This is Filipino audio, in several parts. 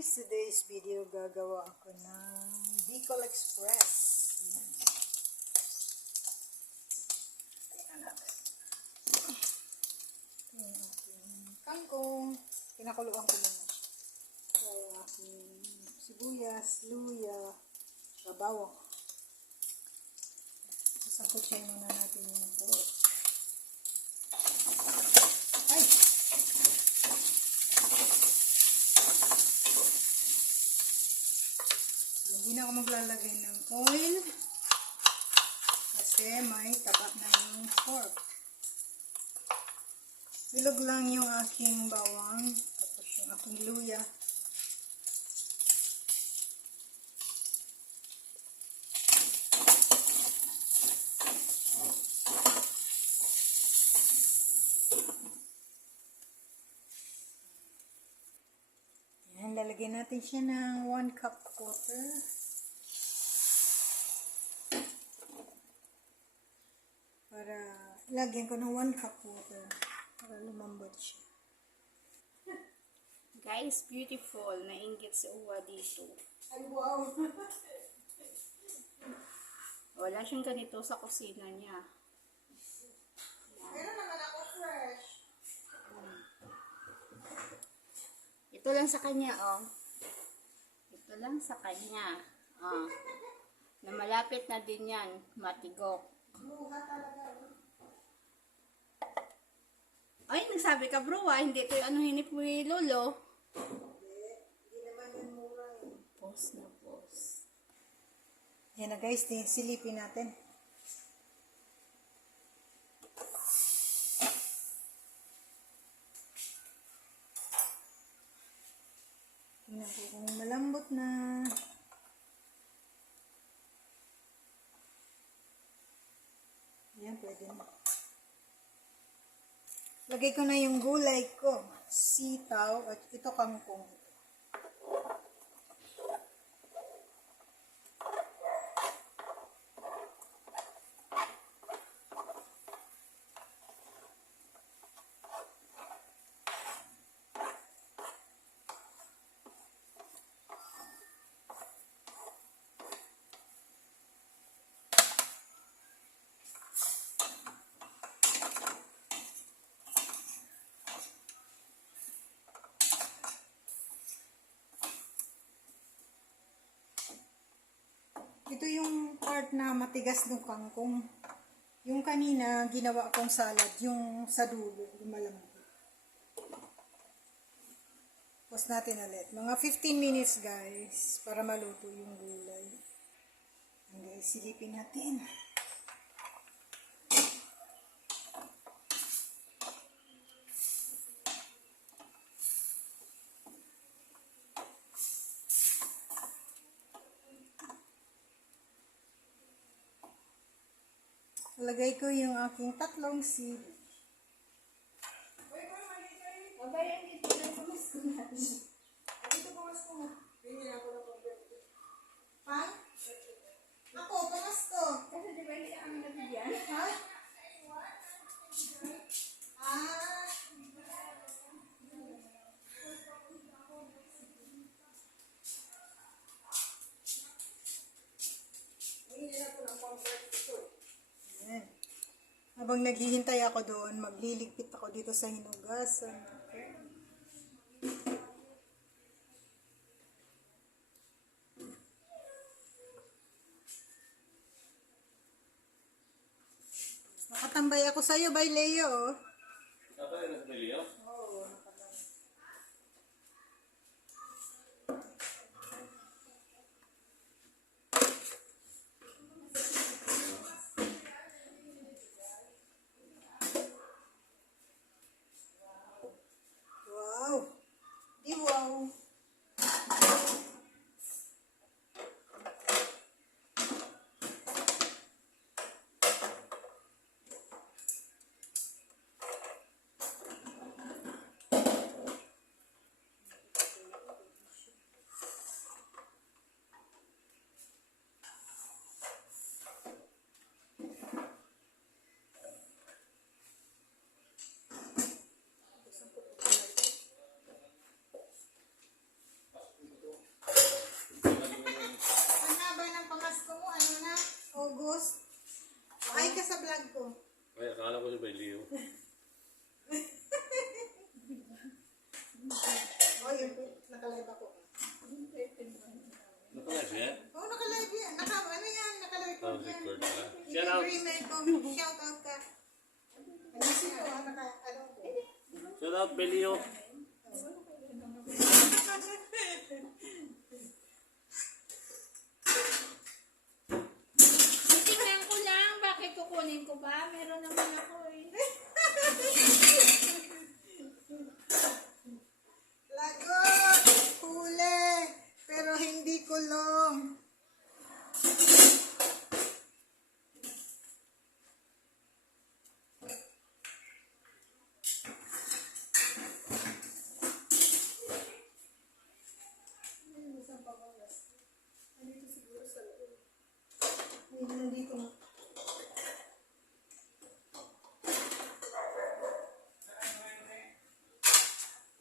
guys, today's video gagawa ako ng Bicol Express. Yan. Ito yung aking kangkong. Pinakuluan ko muna siya. Ito yung aking sibuyas, luya, bawang. Sasangkutsahin muna natin yung pork. Ay! Hindi na ako maglalagay ng oil kasi may taba na yung pork. Bilog lang yung aking bawang, tapos yung aking luya. Yan, lalagyan natin siya ng 1 cup water. Para lagyan ko ng 1 cup water para lumambot siya. Guys, beautiful. Nainggit si Uwa dito. Ay, wow! Wala siyang ganito sa kusina niya. Meron naman ako fresh. Ito lang sa kanya, oh. Ito lang sa kanya. Oh. Na malapit na din yan. Matigok. Luha talaga. Ay, nagsabi ka, bro, ah. Hindi ito yung ano hinip mo yung lolo. Hindi naman yun mura eh. Pause na pause. Yan na guys, silipin natin. Tingnan ko kung malambot na. Yan, pwede na. Lagay ko na yung gulay ko. Sitaw at ito kangkong. Ito yung part na matigas ng kangkong. Yung kanina, ginawa kong salad, yung sa dulo, yung malambot. Pause natin ulit. Mga 15 minutes guys, para maluto yung gulay. Yan guys, silipin natin. Lagay ko yung aking tatlong seed. Magayan dito lang sa mas ko natin. Dito pangas ko. Hindi ako na pag-birthday. Pa? Ako, pangas ko. Kasi di ba hindi kami nabigyan? Ha? Ah. Hindi na ako ng pang-birthday. Ayan. Habang naghihintay ako doon, magliligpit ako dito sa hinugasan. Nakatambay ako sa'yo, by Leo. Nakatambay na sa Leo? Oo, nakatambay. Wow! Di wow! by Leo. Oh, yun. Nakalive ako. Nakalive yan? Oh, nakalive yan. Ano yan? Nakalive ko yan. Record pala. Shout out. Shout out ka. Alisin ko. Ano ko? Shout out by Leo. Tingnan ko lang, bakit kukunin ko ba? Meron naman ako eh. Lagot! Huli! Pero hindi kulong. Nandito na.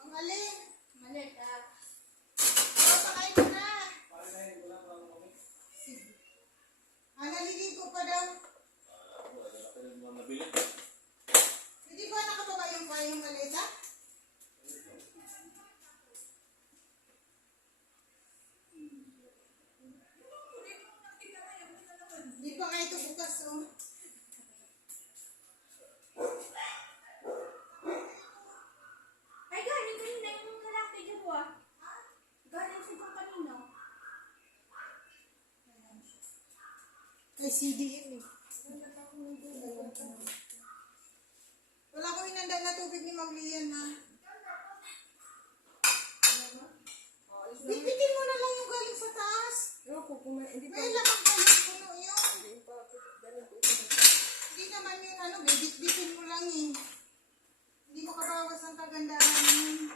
Ang alin? Malit ah. Papakain ko na. Sige. Naliligo pa daw. Nabili. Hindi ba nakababa yung maleta? Hindi pa nga ito bukas, oh. Ay, galing kanina yung lalaki dyan po ah. Galing siya kung kanino. Ay, CDM eh. Wala ko inanda na tubig ni Maglian, ha? Bitbitin mo na lang yung galing sa taas. May lamang galing puno yun. Hindi naman yun, bibit-bitin mo lang eh. Hindi makabawas ang kagandahan yun.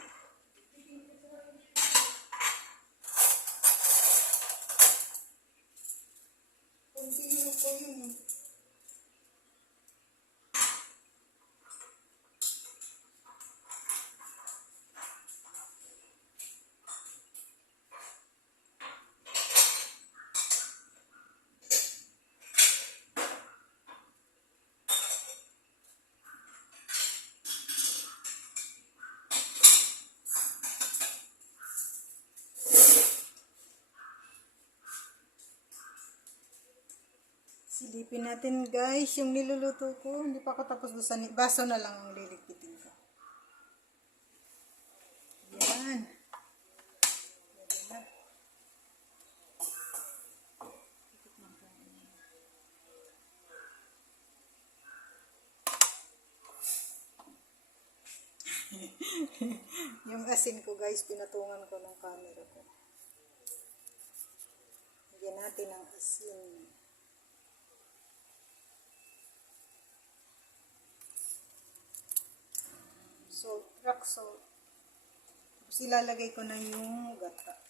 Kung sino ko yun eh. Silipin natin guys, yung niluluto ko. Hindi pa ako tapos doon sa baso na lang ang liligpitin ko. Yan. Yan na. Yung asin ko guys, pinatungan ko ng camera ko. Lagyan natin ang asin. Salt, rock salt. Tapos ilalagay ko na yung gata.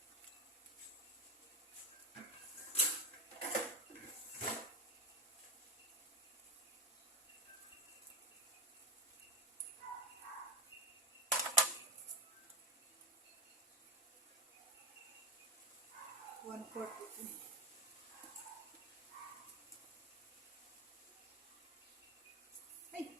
One-fourth ito. Ay!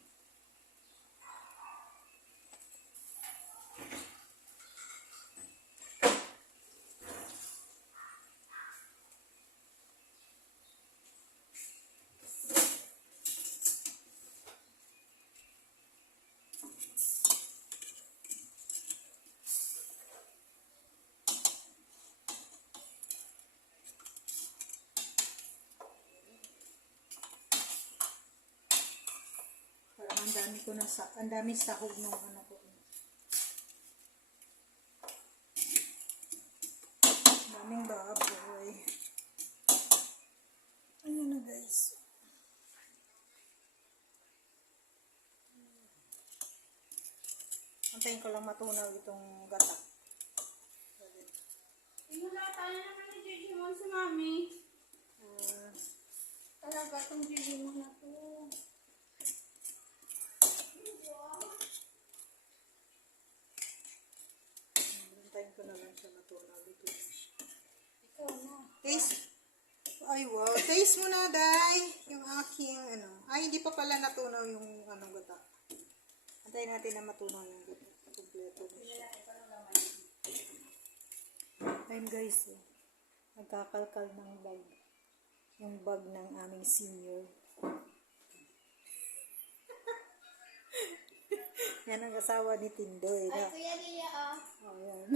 Parang ang dami ko na ang dami sahog ng ano ko. Daming baboy. Ayan na guys. Antayin ko lang matunaw itong gata. Wala tayo naman ni Digimon si Mami. Talaga itong Digimon na to. Antayin ko na lang siya matunaw dito. Ikaw na. Taste. Ay, wow. Taste mo na, Day. Yung aking, ano. Ay, hindi pa pala natunaw yung, gata. Antayin natin na matunaw yung gata. Kompleto na siya. Ayun, guys. Oh. Nagkakalkal ng bag. Yung bag ng aming senior. Yan ang asawa ni Tindoy. Ay, Kuya Lia, oh. Oh, yan.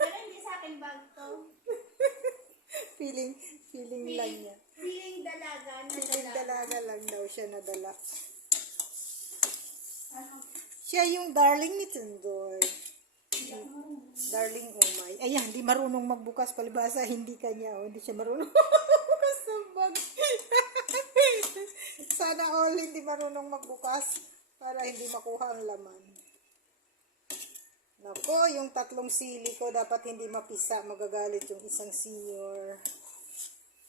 Pero hindi sa akin bag to. feeling lang niya. Feeling dalaga na Feeling dalaga lang daw siya nadala. Ano? Siya yung darling ni Tindoy. Darling umay. Ayan, hindi marunong magbukas. Palibasa, hindi kanya. Oh, hindi siya marunong magbukas ng bag. Sana all hindi marunong magbukas para hindi makuha ang laman. Nako, yung 3 sili ko dapat hindi mapisa. Magagalit yung isang senior.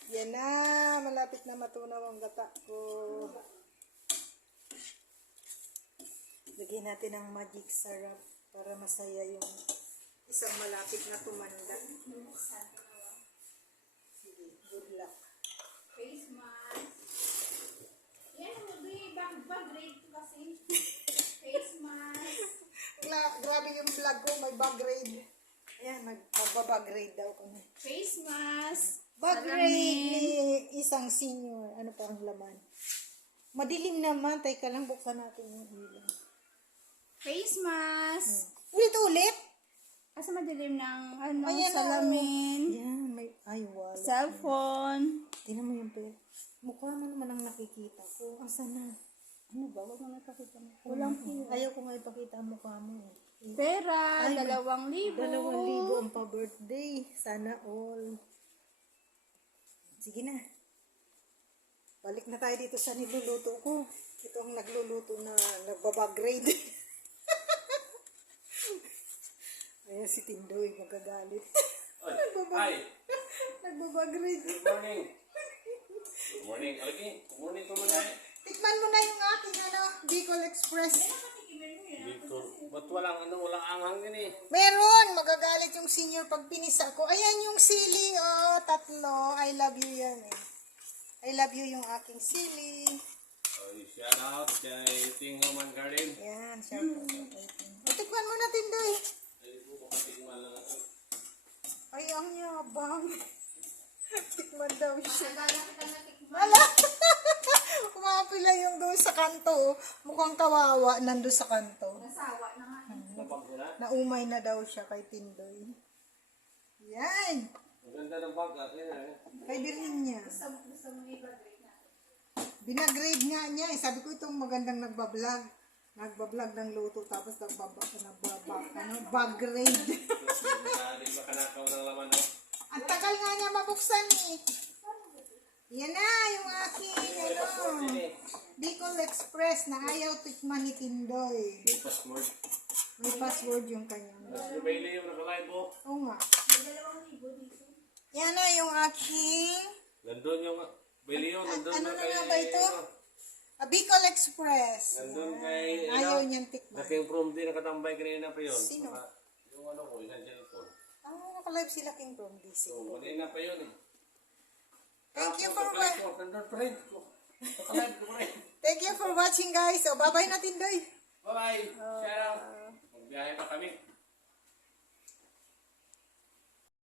Yan na. Malapit na matunaw ang gata ko. Lagyan natin ng magic syrup para masaya yung isang malapit na tumanda. Sige, good luck. Face mask. Yan, bag rate kasi. Face mask. Grabe yung vlog ko, may bag grade. Ayan, magbabag grade daw kami. Face mask. Bag grade ni isang senior. Ano pa ang laman? Madilim naman. Teka lang, buksan natin yung ilaw. Face mask. Ulit-ulit? Asa madilim ng Ayan, salamin. Yan, may, ay, wallet. Cellphone. Tingnan mo yung pera. Mukha mo naman ang nakikita ko. Asa na? Ano ba? Huwag mo nakakita mo. Walang pera. Ayaw ko nga ipakita ang mukha mo. Pera. Ay, 2,000. 2,000 ang pa-birthday. Sana all. Sige na. Balik na tayo dito sa niluluto ko. Ito ang nagluluto na nagbabag grade. Ayan si Tindoy, magagalit. Hi. Nagbabag grade. Good morning. Good morning. Okay. Good morning to mga. Tikman mo na yung aking Bicol Express. Dito. Ba't walang anghang din eh? Meron! Magagalit yung senior pag pinisa ko. Ayan yung sili, 3. I love you yan eh. I love you yung aking sili. Shout out kay Tinghaman Garden. Yan, siya po. Tikman mo na, Tindoy. Ay, ang yabang. Tikman daw siya. Wala. Umapila yung doon sa kanto. Mukhang kawawa nandun sa kanto. Nasawa na nga. Naumay na daw siya kay Tindoy. Yan. Ang ganda ng bag atin eh. Pwede rin niya. Gusto mo i-bag rate na. Binagrade nga niya. Sabi ko itong magandang nagbablog. Nagbablog ng luto tapos bag grade. Hindi ba kanakaw ng laman no? Ang tagal nga niya mabuksan eh. Yan na yung aking Bicol Express na ayaw tikman ni Tindoy. May password. May password yung kanyang. Mas Bailey yung nakalive po. Oo nga. May 2,000 dito. Yan na yung aking Nandun yung Bailey yun. Nandun ano na na kay... nga ba ito? Bicol Express. Nandun kay... Ayaw niyang tikman. Naking prom din nakatambay kanina pa yun. Sino? Yung ano ko, isang cellphone. Nakalive sila King From DC. So, kanina pa yun eh. Thank you for watching. Nandun pa rin. Nakalive ko rin. Thank you for watching guys. So bye-bye na Tindoy. Bye-bye. Shout out. Magbiyahe pa kami.